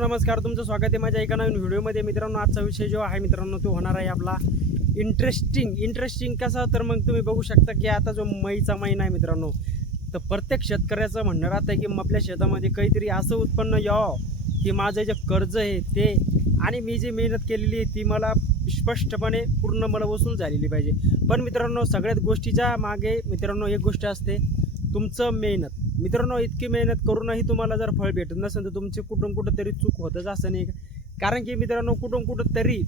नमस्कार, तुमचं स्वागत आहे माझ्या एका नवीन व्हिडिओमध्ये. मित्रांनो, आजचा विषय जो आहे मित्रांनो तो होणार आहे आपला इंटरेस्टिंग कसा. तर मग तुम्ही बघू शकता की आता जो मईचा महिना आहे मित्रांनो, तर प्रत्येक शेतकऱ्याचं म्हणणं राहतं की आपल्या शेतामध्ये काहीतरी असं उत्पन्न यावं की माझं जे कर्ज आहे ते आणि मी जी मेहनत केलेली आहे ती मला स्पष्टपणे पूर्ण मला वसूल झालेली पाहिजे. पण मित्रांनो, सगळ्यात गोष्टीच्या मागे मित्रांनो एक गोष्ट असते, तुमचं मेहनत. मित्रांनो, इतकी मेहनत करूनही तुम्हाला जर फळ भेटत नसेल तर तुमची कुठून तरी चूक होतच असं नाही. कारण की मित्रांनो, कुठून तरी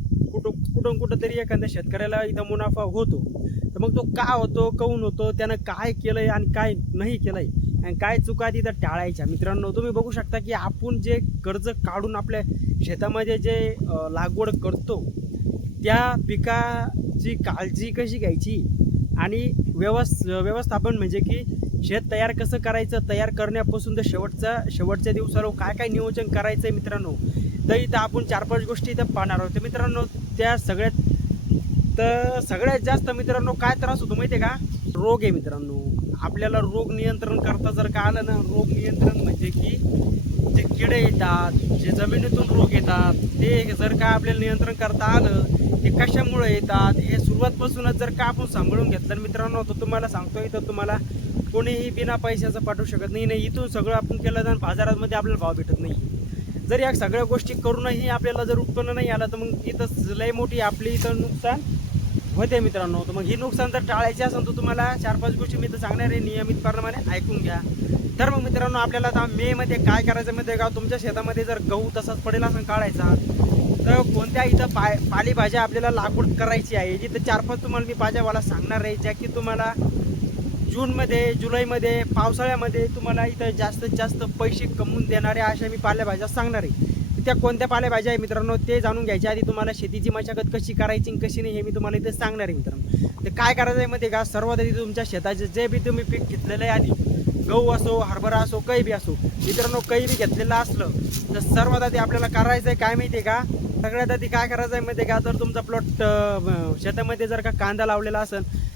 एखाद्या शेतकऱ्याला इथं मुनाफा होतो. तर मग तो का होतो, काहून होतो, त्यानं काय केलंय आणि काय नाही केलंय आणि काय चुका तिथं टाळायच्या. मित्रांनो, तुम्ही बघू शकता की आपण जे कर्ज काढून आपल्या शेतामध्ये जे लागवड करतो त्या पिकाची काळजी कशी घ्यायची आणि व्यवस्थापन म्हणजे की शेत तयार कसं करायचं, तयार करण्यापासून तर शेवटच्या दिवसाला काय नियोजन करायचं आहे मित्रांनो. तर इथं आपण 4-5 गोष्टी इथं पाहणार आहोत. तर मित्रांनो, त्या सगळ्यात जास्त मित्रांनो काय त्रास होतो माहिती आहे का? रोग आहे मित्रांनो. आपल्याला रोग नियंत्रण करता जर का आलं ना, रोग नियंत्रण म्हणजे की जे किडे येतात, जे जमिनीतून रोग येतात, ते जर का आपल्याला नियंत्रण करता आलं, ते कशामुळे येतात हे सुरुवातपासूनच जर का आपण सांभाळून घेतलं मित्रांनो, तर तुम्हाला सांगतोय तर तुम्हाला कोणीही बिना पैशाचं पाठवू शकत नाही. इथून सगळं आपण केलं तर बाजारामध्ये आपल्याला भाव भेटत नाही. जर या सगळ्या गोष्टी करूनही आपल्याला जर उत्पन्न नाही आलं तर मग इथं लय मोठी आपली इथं नुकसान होते मित्रांनो. तर मग ही नुकसान जर टाळायची असेल तर तुम्हाला 4-5 गोष्टी मी इथं सांगणार आहे, नियमितप्रमाणे ऐकून घ्या. तर मग मित्रांनो, आपल्याला आता मेमध्ये काय करायचं माहिती आहे का? तुमच्या शेतामध्ये जर गहू तसाच पडेल असं काढायचा, तर कोणत्या इथं पालेभाज्या आपल्याला लागवड करायची आहे. जिथं 4-5 तुम्हाला मी भाज्यावाला सांगणार आहे, ज्या की तुम्हाला जूनमध्ये, जुलैमध्ये, पावसाळ्यामध्ये तुम्हाला इथं जास्तीत जास्त पैसे कमवून देणाऱ्या अशा मी पालेभाज्या सांगणार आहे. त्या कोणत्या पालेभाज्या आहे मित्रांनो ते जाणून घ्यायच्या आधी तुम्हाला शेतीची मशागत कशी करायची आणि कशी नाही हे मी तुम्हाला इथे सांगणार आहे मित्रांनो. ते काय करायचं आहे माहिती आहे का? सर्वात आधी तुमच्या शेताचे जे बी तुम्ही पीक घेतलेलं आहे, आधी गहू असो, हरभरा असो, काही बी असो मित्रांनो, काही बी घेतलेलं असलं तर सर्वात आधी आपल्याला करायचं आहे काय माहिती आहे का? सगळ्यात आधी काय करायचं आहे माहिती आहे का? तर तुमचा प्लॉट शेतामध्ये जर का कांदा लावलेला असेल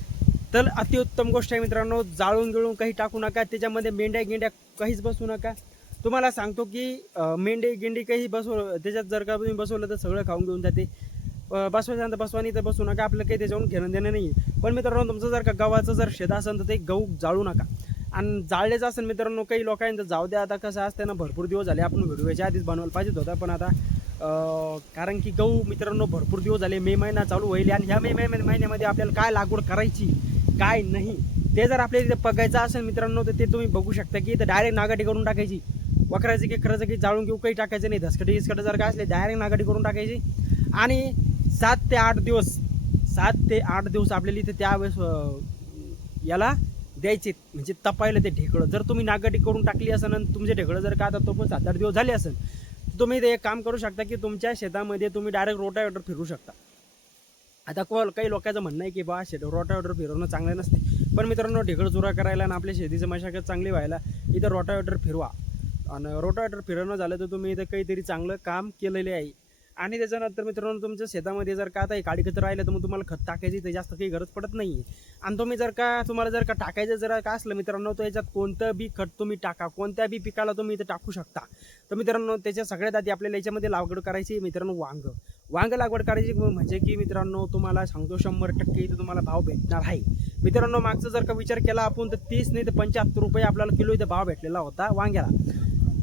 तर अतिउत्तम गोष्ट आहे मित्रांनो. जाळून गिळून काही टाकू नका, त्याच्यामध्ये मेंढ्या काहीच बसवू नका. तुम्हाला सांगतो की मेंढी काही त्याच्यात जर का तुम्ही बसवलं तर सगळं खाऊन घेऊन जाते. बसवायच्यानंतर बसवानी तर बसवू नका, आपलं काही त्याच्यावरून घेणं देणं नाही. पण मित्रांनो, तुमचं जर का गव्हाचं जर शेत असेल तर ते गहू जाळू नका. आणि जाळलेचं असेल मित्रांनो, काही लोकांचं जाऊ द्या. आता कसं असतं ना, भरपूर दिवस झाले आपण व्हिडिओच्या आधीच बनवायला पाहिजेत होता, पण आता कारण की गहू मित्रांनो भरपूर दिवस झाले, मे महिना चालू होईल आणि ह्या मे महिन्यामध्ये आपल्याला काय लागवड करायची काय नाही ते जर आपल्याला इथे बघायचं असेल मित्रांनो, तर ते तुम्ही बघू शकता की इथं डायरेक्ट नागाटी करून टाकायची. वखराची की खरंच की जाळून घेऊ काही टाकायचं नाही. धसकटी जर काय असले डायरेक्ट नागाटी करून टाकायची. आणि 7 ते 8 दिवस आपल्याला इथे त्यावेळेस याला द्यायचे, म्हणजे तपायला ते ढेकळं. जर तुम्ही नागाटी करून टाकली असेल आणि तुमचे ढेकळं जर का आता तो पण 7-8 दिवस झाले असेल तर तुम्ही ते एक काम करू शकता की तुमच्या शेतामध्ये तुम्ही डायरेक्ट रोटावेटर फिरू शकता. आता काही लोकांचं म्हणणं आहे की बा रोटावेटर फिरवणं चांगलं नसते, पण मित्रांनो, ढेकळ चुरा करायला आणि आपल्या शेतीची मशागत चांगली व्हायला इथं रोटावेटर फिरवा. आणि रोटावेटर फिरवणं झालं तर तुम्ही इथं काहीतरी चांगलं काम केलेले आहे. आणि त्याच्यानंतर मित्रांनो, तुमच्या शेतामध्ये जर का आता काडी खत राहिलं तर मग तुम्हाला खत टाकायची तर जास्त काही गरज पडत नाही. आणि तुम्हाला जर का टाकायचं जर का असलं मित्रांनो, तर याच्यात कोणतं बी खत तुम्ही टाका, कोणत्या बी पिकाला तुम्ही इथं टाकू शकता. तर मित्रांनो, त्याच्या सगळ्यात आधी आपल्याला याच्यामध्ये लागवड करायची मित्रांनो वांग लागवड करायची. म्हणजे की मित्रांनो, तुम्हाला सांगतो 100% इथं तुम्हाला भाव भेटणार आहे. मित्रांनो, मागचा जर का विचार केला आपण तर 30 नाही तर 75 रुपये आपल्याला किलो इथं भाव भेटलेला होता वांग्याला.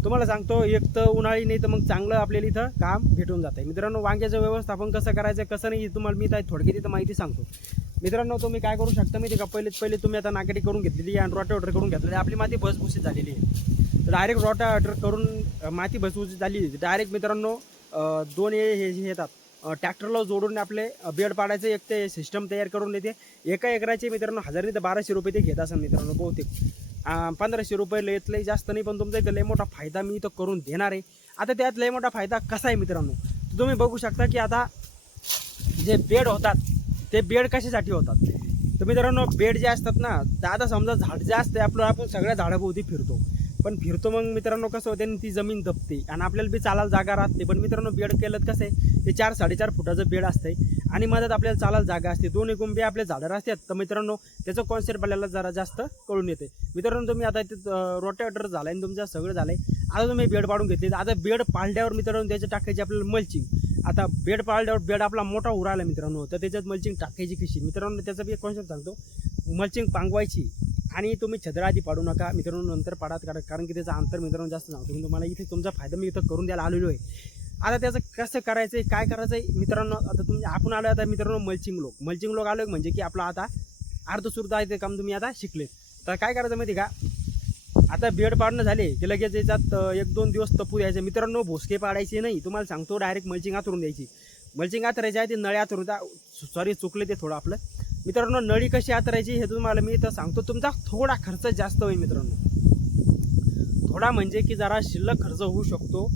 तुम्हाला सांगतो, एक तर उन्हाळी नाही तर मग चांगलं आपल्याला इथं काम भेटून जातं आहे. मित्रांनो, वांग्याचं व्यवस्थापन कसं करायचं कसं नाही तुम्हाला मी थोडक्यात इथं माहिती सांगतो. मित्रांनो, तुम्ही काय करू शकता माहिती का? पहिले तुम्ही आता नागाटी करून घेतलेली आणि रोटावेटर करून घेतलेली, आपली माती भुसभुशीत झालेली आहे. तर डायरेक्ट रोटावेटर करून माती भुसभुशीत झाली डायरेक्ट मित्रांनो, 2 हे येतात ट्रॅक्टरला जोडून आपले बेड पाडायचं एक ते सिस्टम तयार करून देते. एका एकराचे मित्रांनो 1000 नाही तर 1200 रुपये ते घेत असेल मित्रांनो. बहुतेक 1500 रुपये लय जास्त नाही, पण तुमचा इथं लय मोठा फायदा मी इथं करून देणार आहे. आता त्यात लय मोठा फायदा कसा आहे मित्रांनो, तुम्ही बघू शकता की आता जे बेड होतात ते बेड कशासाठी होतात. तर मित्रांनो, बेड जे असतात ना, तर आता समजा झाड जे असते आपलं, आपण सगळ्या झाडाभोवती फिरतो, पण फिरतो मग मित्रांनो कसं होते, ती जमीन दबते आणि आपल्याला बी चालायला जागा राहते. पण मित्रांनो, बेड केलं कसं आहे, ते 4-4.5 फुटाचं बेड असतंय आणि मधात आपल्याला चालायला जागा असते. 2 एकूण बी आपल्या झाडं असतात. तर मित्रांनो, त्याचं कॉन्सेप्ट आपल्याला जरा जास्त कळून येते. मित्रांनो, तुम्ही आता रोटावेटर झालं आणि तुमचं सगळं झालं आहे. आता तुम्ही बेड पाडून घेतले, आता बेड पाळल्यावर मित्रांनो त्याच्यात टाकायची आपल्याला मल्चिंग। आता बेड पाळल्यावर बेड आपला मोठा उराला मित्रांनो, तर त्याच्यात मल्चिंग टाकायची कशी मित्रांनो, त्याचा बी एक कॉन्सेप्ट सांगतो। मल्चिंग पांगवायची आणि तुम्ही छद्र आधी पाडू नका मित्रांनो, नंतर पाडात काढा, कारण की त्याचं अंतर मित्रांनो जास्त सांगतो मी तुम्हाला। इथे तुमचा फायदा मी इथं करून द्यायला आलेलो आहे। आता त्याचं कसं करायचं आहे, काय करायचं आहे मित्रांनो, आता तुम्ही आपण आलो आता मित्रांनो मल्चिंग लोक आलो म्हणजे की आपलं आता अर्धसुर्ध आहे ते काम तुम्ही आता शिकले। तर काय करायचं माहिती का, आता बेड पाडणं झाले की लगेच याच्यात 1-2 दिवस तपू द्यायचे मित्रांनो, भोसके पाडायचे नाही, तुम्हाला सांगतो डायरेक्ट मल्चिंग आतरून द्यायची। मल्चिंग आतरायची आहे ती नळी आतरून, सॉरी चुकले ते थोडं आपलं मित्रांनो। नळी कशी आतरायची हे तुम्हाला मी तर सांगतो, तुमचा थोडा खर्च जास्त होईल मित्रांनो, थोडा म्हणजे की जरा शिल्लक खर्च होऊ शकतो,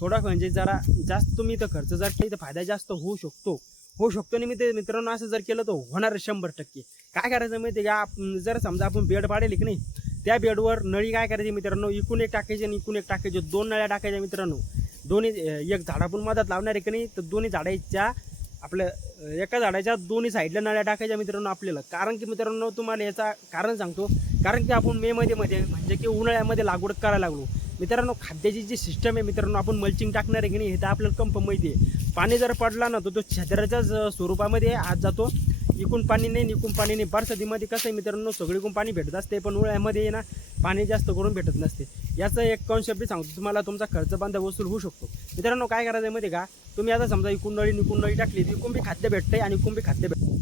थोडा म्हणजे जरा जास्त तुम्ही इथं खर्च जर केला तर फायदा जास्त होऊ शकतो आणि मी ते मित्रांनो असं जर केलं तर होणार 100%। काय करायचं माहिती का, जर समजा आपण बेड पाडेल की नाही, त्या बेडवर नळी काय करायची मित्रांनो, इकून एक टाकायची आणि इकून एक टाकायची, 2 नळ्या टाकायच्या मित्रांनो। दोन्ही एक झाडापून मदत लावणार आहे की नाही, तर दोन्ही झाडाच्या आपल्या एका झाडाच्या दोन्ही साईडला नळ्या टाकायच्या मित्रांनो आपल्याला। कारण की मित्रांनो तुम्हाला याचा कारण सांगतो, कारण की आपण मे मध्ये म्हणजे की उन्हाळ्यामध्ये लागवड करायला लागलो मित्रांनो। खाद्याची जी सिस्टम आहे मित्रांनो, आपण मल्चिंग टाकणार आहे की नाही हे तर आपल्याला कंप माहिती आहे। पाणी जर पडला ना तर तो छद्राच्या स्वरूपामध्ये आत जातो, इकून पाणी नाही। बरसातीमध्ये कसं आहे मित्रांनो, सगळीकडून पाणी भेटत असते, पण उन्हाळ्यामध्ये ना पाणी जास्त करून भेटत नसते। याचं एक कॉन्सेप्ट सांगतो तुम्हाला, तुमचा खर्च बांधा वसूल होऊ शकतो मित्रांनो। काय करायचं आहे माहिती का, तुम्ही आता समजा इकून नळी टाकली, इकून बी खाद्य भेटतंय आणि इकून बी खाद्य भेटतं,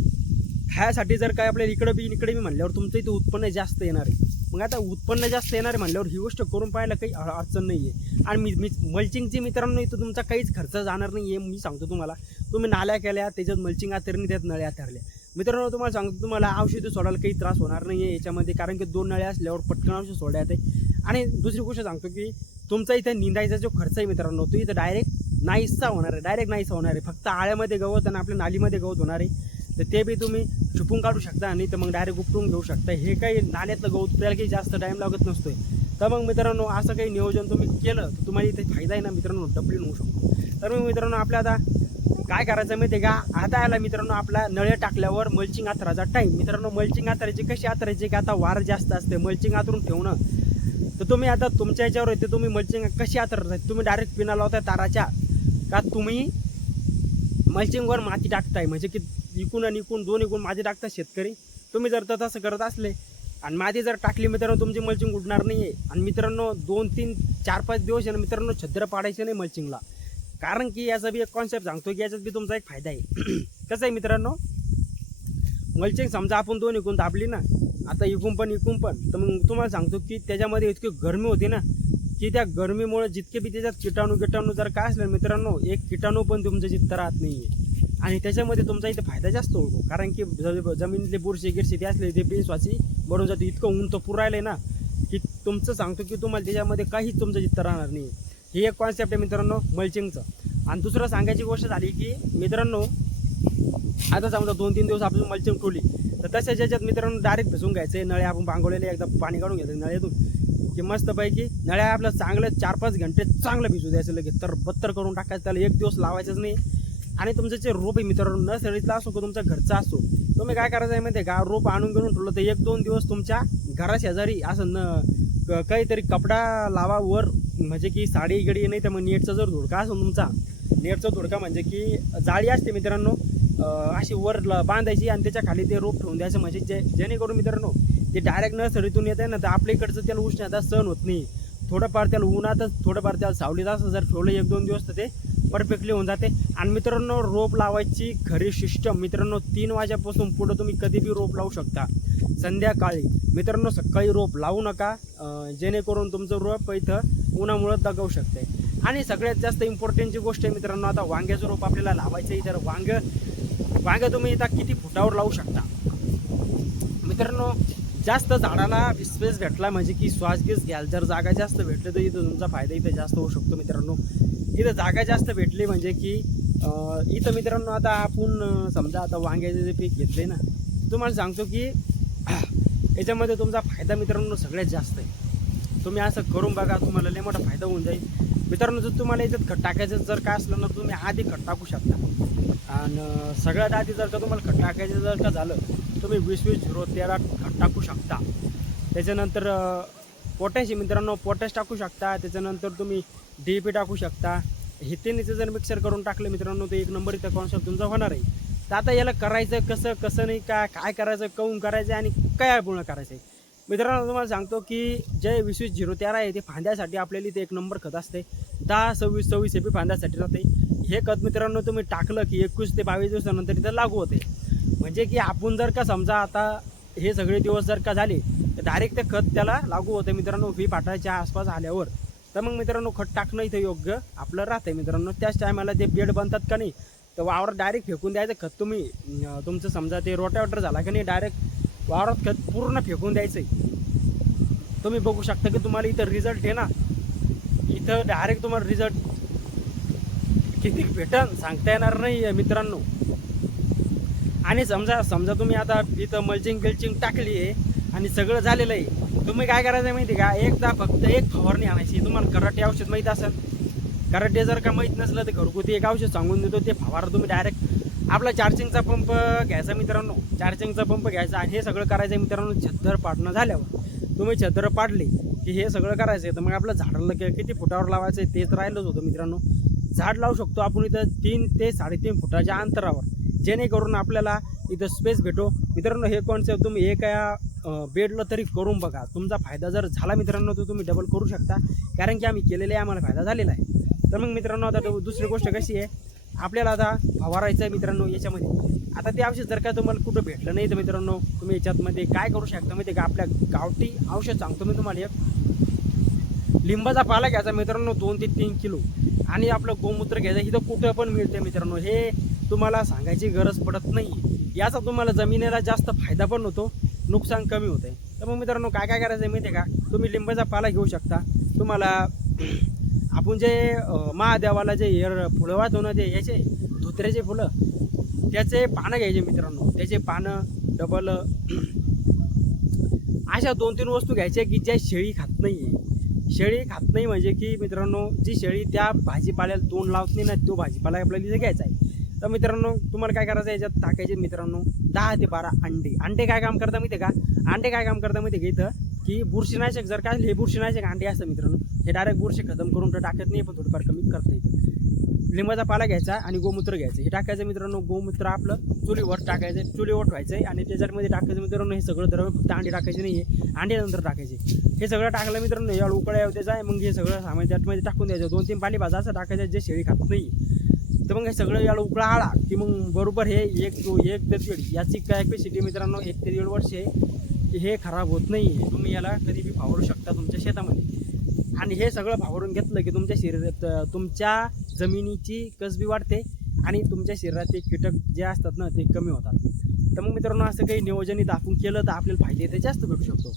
ह्यासाठी जर काय आपल्याला इकडे बी म्हणल्यावर तुमचं इथं उत्पन्न जास्त येणार आहे। मग आता उत्पन्न जास्त येणार आहे म्हणल्यावर ही गोष्ट करून पाहायला काही अडचण नाही आहे। आणि मी मल्चिंगची मित्रांनो इथं तुमचा काहीच खर्च जाणार नाही आहे। मी सांगतो तुम्हाला, तुम्ही नाल्या केल्या, त्याच्यात मल्चिंग आतरणी, त्यात नळ्या आतरल्या मित्रांनो, तुम्हाला सांगतो तुम्हाला औषधी सोडायला काही त्रास होणार नाही आहे याच्यामध्ये, कारण की 2 नळ्या असल्यावर पटकन औषध सोडा येते। आणि दुसरी गोष्ट सांगतो की तुमचा इथं निंदायचा जो खर्च आहे मित्रांनो, तो इथं डायरेक्ट नाहीसा होणार आहे। फक्त आळ्यामध्ये गवत आणि आपल्या नालीमध्ये गवत होणार आहे, तर ते बी तुम्ही छुपून काढू शकता, नाही तर मग डायरेक्ट उपटून घेऊ शकता। हे काही नाल्यातलं गवत त्याला काही जास्त टाईम लागत नसतोय। तर मग मित्रांनो असं काही नियोजन तुम्ही केलं तर तुम्हाला इथे फायदा आहे ना मित्रांनो, डबलीन होऊ शकतो। तर मग मित्रांनो आपल्या आता काय करायचं माहिती आहे का, आता याला मित्रांनो आपला नळ्या टाकल्यावर मल्चिंग आतराचा टाईम मित्रांनो, मल्चिंग आतरायची कशी आतरायची की आता वार जास्त असते, मल्चिंग आतरून ठेवणं, तर तुम्ही आता तुमच्या याच्यावर येते, तुम्ही मल्चिंग कशी आतरताय, तुम्ही डायरेक्ट पिना लावताय ताराच्या का तुम्ही मल्चिंगवर माती टाकताय, म्हणजे की इकून आणि इकून 2 इकून माती टाकतात शेतकरी। तुम्ही जर तसं करत असले आणि माती जर टाकली मित्रांनो, तुमची मल्चिंग उडणार नाही आहे। आणि मित्रांनो 2-3-4-5 दिवस आहे ना मित्रांनो छद्र पाडायचे नाही मल्चिंगला, कारण की याचा बी एक कॉन्सेप्ट सांगतो की याच्यात बी तुमचा एक फायदा आहे। कसं आहे मित्रांनो, मल्चिंग समजा आपण 2 इकून दाबली ना, आता इकून पण तर मग तुम्हाला सांगतो की त्याच्यामध्ये इतकी गरमी होती ना, की त्या गरमीमुळे जितके बी त्याच्यात किटाणू जर काय असलं मित्रांनो, एक किटाणू पण तुमच्या जिथं राहत नाही आहे। आणि त्याच्यामध्ये तुमचा इथे फायदा जास्त होतो, कारण की जमिनीतले बुरशी गिरशी ते असले ते बेसवासी बनून जाते। इतकं ऊन तर पुरायलं आहे ना की तुमचं सांगतो की तुम्हाला त्याच्यामध्ये काहीच तुमचं जिथं राहणार नाही। हे एक कॉन्सेप्ट आहे मित्रांनो मल्चिंगचं। आणि दुसरं सांगायची गोष्ट झाली की मित्रांनो, आता समजा 2-3 दिवस आपण मल्चिंग ठेवली, तर तशाच याच्यात मित्रांनो डायरेक्ट भिजून घ्यायचे नळ्या, आपण पांगवलेले एकदा पाणी काढून घ्यायचं नळ्यातून की मस्तपैकी नळ्या आपलं चांगलं 4-5 घंटे चांगलं भिजू द्यायचं, लगेच तर बत्तर करून टाकायचं, त्याला 1 दिवस लावायचंच नाही। आणि तुमचं जे रोप आहे मित्रांनो, नर्सरीतला असो की तुमचा घरचा असो, तुम्ही काय करायचं आहे माहिती आहे का, रोप आणून घेऊन ठेवलं तर 1-2 दिवस तुमच्या घराशेजारी असं काहीतरी कपडा लावा वर, म्हणजे की साडी गडी, नाही तर मग नेटचा जर धुडका असो तुमचा, नेटचा धुडका म्हणजे की जाळी असते मित्रांनो, अशी वर बांधायची आणि त्याच्या खाली ते रोप ठेवून द्यायचं, म्हणजे जेणेकरून मित्रांनो ते डायरेक्ट नर्सरीतून येत आहे ना, तर आपल्या इकडचं त्याला उष्णता सहन होत नाही। थोडंफार त्याला उन्हातच, थोडंफार त्याला सावलीत असं जर ठेवलं 1-2 दिवस तर ते परफेक्टली होऊन जाते। आणि मित्रांनो रोप लावायची खरी सिस्टम मित्रांनो, 3 वाजेपासून पुढं तुम्ही कधी बी रोप लावू शकता। संध्याकाळी मित्रांनो सकाळी रोप लावू नका, जेणेकरून तुमचं रोप इथं उन्हामुळं दगावू शकते। आणि सगळ्यात जास्त इम्पॉर्टंटची गोष्ट आहे मित्रांनो, आता वांग्याचं रोप आपल्याला लावायचं आहे, तर वांगं तुम्ही इथं किती फुटावर लावू शकता मित्रांनो। जास्त झाडाला स्पेस भेटला म्हणजे की श्वास घ्याल, जर जागा जास्त भेटली तर इथं तुमचा फायदा इथं जास्त होऊ शकतो मित्रांनो। इथं जागा जास्त भेटली म्हणजे की इथं मित्रांनो, आता आपण समजा आता वांग्याचे जे पीक घेतले ना, तुम्हाला सांगतो की याच्यामध्ये तुमचा फायदा मित्रांनो सगळ्यात जास्त आहे। तुम्ही असं करून बघा, तुम्हाला लय मोठा फायदा होऊन जाईल मित्रांनो। जर तुम्हाला याच्यात खत टाकायचं जर काय असलं ना, तुम्ही आधी खत टाकू शकता। आणि सगळ्यात आधी जर का तुम्हाला खत टाकायचं जर का झालं, तुम्ही 20-20-0-13 खत टाकू शकता। त्याच्यानंतर पोटॅश मित्रांनो, पोटॅश टाकू शकता, त्याच्यानंतर तुम्ही DAP टाकू शकता. हे तिन्हीचं जर मिक्सर करून टाकलं मित्रांनो तर एक नंबर इथं कॉन्सेप्ट तुमचा होणार आहे. तर आता याला करायचं कसं कसं नाही, काय करायचं, काऊन करायचं आणि काय पूर्ण करायचं आहे मित्रांनो. तुम्हाला सांगतो की जे 20-20-013 आहे ते फांद्यासाठी आपल्याला इथे एक नंबर खत असते. 10-26-26 हे बी फांद्यासाठी राहते. हे खत मित्रांनो तुम्ही टाकलं की 21 ते 22 दिवसानंतर इथं लागू होते. म्हणजे की आपण जर का समजा आता हे सगळे दिवस जर का झाले तर डायरेक्ट ते खत त्याला लागू होतं मित्रांनो. फी पाठायच्या आसपास आल्यावर तर मग मित्रांनो खत टाकणं इथं योग्य आपलं राहतं मित्रांनो. त्याच टायमाला ते बेड बनतात का नाही तर वावरात डायरेक्ट फेकून द्यायचं खत. तुम्ही तुमचं समजा ते रोटावेटर झाला की नाही डायरेक्ट वावरात खत पूर्ण फेकून द्यायचं आहे. तुम्ही बघू शकता की तुम्हाला इथं रिझल्ट आहे ना, इथं डायरेक्ट तुम्हाला रिझल्ट किती भेटन सांगता येणार नाही मित्रांनो. आणि समजा तुम्ही आता इथं मल्चिंग टाकली आहे आणि सगळं झालेलं आहे, तुम्ही काय करायचं माहिती का, एकदा फक्त एक फवारणी आणायची. तुम्हाला कराटे औषध माहीत असेल, कराटे जर का माहीत नसलं तर घरगुती एक औषध सांगून देतो, ते फवारा तुम्ही डायरेक्ट. आपला चार्जिंगचा पंप घ्यायचा मित्रांनो, चार्जिंगचा पंप घ्यायचा आणि हे सगळं करायचं मित्रांनो. छद्दर पाडणं झाल्यावर तुम्ही छद्दर पाडले की हे सगळं करायचं आहे. तर मग आपलं झाडाला किती फुटावर लावायचं आहे तेच राहिलंच होतं मित्रांनो. झाड लावू शकतो आपण इथं 3 ते 3.5 फुटाच्या अंतरावर, जेणेकरून आपल्याला इथं स्पेस भेटो मित्रांनो. हे कॉन्सेप्ट तुम्ही एका बेडला तरी करून बघा. तुमचा फायदा जर झाला मित्रांनो तर तुम्ही डबल करू शकता, कारण की आम्ही केलेले आहे, आम्हाला फायदा झालेला आहे. तर मग मित्रांनो आता दुसरी गोष्ट कशी आहे, आपल्याला आता फवारायचं आहे मित्रांनो याच्यामध्ये. आता ते औषध जर का तुम्हाला कुठं भेटलं नाही तर मित्रांनो तुम्ही याच्यामध्ये काय करू शकता माहिती आहे का, आपल्या गावठी औषध सांगतो मी तुम्हाला. एक लिंबाचा पाला घ्यायचा मित्रांनो 2 ते 3 किलो आणि आपलं गोमूत्र घ्यायचं. इथं कुठं पण मिळते मित्रांनो, हे तुम्हाला सांगायची गरज पडत नाही. याचा तुम्हाला जमिनीला जास्त फायदा पण होतो, नुकसान कमी होतं. तर मग मित्रांनो काय करायचं आहे माहिती आहे का, तुम्ही लिंबाचा पाला घेऊ शकता. तुम्हाला आपण जे महादेवाला जे फुलं वाहतो ना, ते याचे धोत्र्याचे फुलं, त्याचे पानं घ्यायचे मित्रांनो. त्याचे पानं डबल अशा 2-3 वस्तू घ्यायच्या की ज्या शेळी खात नाही आहे. शेळी खात नाही म्हणजे की मित्रांनो जी शेळी त्या भाजीपाल्याला तोंड लावत नाही ना, तो भाजीपाला आपल्याला तिथे घ्यायचा आहे. तर मित्रांनो तुम्हाला काय करायचं आहे, याच्यात टाकायचे मित्रांनो 10 ते 12 अंडे. अंडे काय काम करता माहिती आहे का, अंडे काय काम करता माहिती आहे का, इथं की बुरशीनाशक जर का हे बुरशीनाशक अंडे असतं मित्रांनो, हे डायरेक्ट बुरशी खतम करून तर टाकत नाही, पण थोडंफार कमी करता येतं. लिंबाचा पाला घ्यायचा आणि गोमूत्र घ्यायचं, हे टाकायचं मित्रांनो. गोमूत्र आपलं चुलीवर टाकायचं, चुलीवर ठेवायचं आहे आणि त्याच्यामध्ये टाकायचं मित्रांनो. हे सगळं द्रव्य फक्त अंडे टाकायचे नाही आहे, अंड्यानंतर टाकायचे. हे सगळं टाकलं मित्रांनो, याला उकळ्या होत्याचा आहे. मग हे सगळं सामान त्यामध्ये टाकून द्यायचं. 2-3 पालेभाज्या असं टाकायचं जे शेळी खात नाही. तर मग हे सगळं याला उकळा आला की मग बरोबर हे 1 ते 1.5 याची कॅपॅसिटी मित्रांनो 1 ते 1.5 वर्ष हे खराब होत नाही. तुम्ही याला कधी बी फावरू शकता तुमच्या शेतामध्ये. आणि हे सगळं फावरून घेतलं की तुमच्या शरीरात, तुमच्या जमिनीची कसबी वाढते आणि तुमच्या शरीरातले कीटक जे असतात ना ते कमी होतात. तर मग मित्रांनो असं काही नियोजनित आपण केलं तर आपल्याला फायदे ते जास्त भेटू शकतो.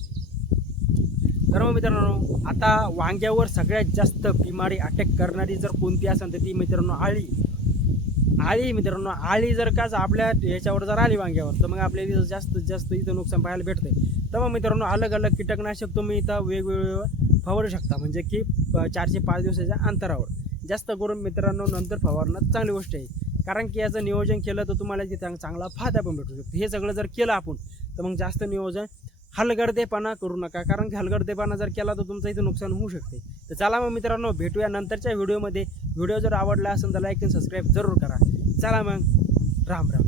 तर मग मित्रांनो आता वांग्यावर सगळ्यात जास्त बिमारी अटॅक करणारी जर कोणती असेल तर ती मित्रांनो आळी मित्रांनो. आळी जर का आपल्या याच्यावर जर आली वांग्यावर तर मग आपल्याला जास्तीत जास्त इथं नुकसान पाहायला भेटते. तर मग मित्रांनो अलग अलग कीटकनाशक तुम्ही इथं वेगवेगळे फवारू शकता, म्हणजे की 4 ते 5 दिवसाच्या अंतरावर. जास्त करून मित्रांनो नंतर फवारणं चांगली गोष्ट आहे, कारण की याचं नियोजन केलं तर तुम्हाला ते चांगला फायदा पण भेटू शकतो. हे सगळं जर केलं आपण तर मग जास्त नियोजन हलगर्देपणा करू नका, कारण की हलगर्देपणा जर केला तर तुमचं इथं नुकसान होऊ शकते. तर चला मग मित्रांनो भेटूया नंतरच्या व्हिडिओमध्ये. व्हिडिओ जर आवडला असेल तर लाईक आणि सबस्क्राईब जरूर करा. चला मग, राम राम.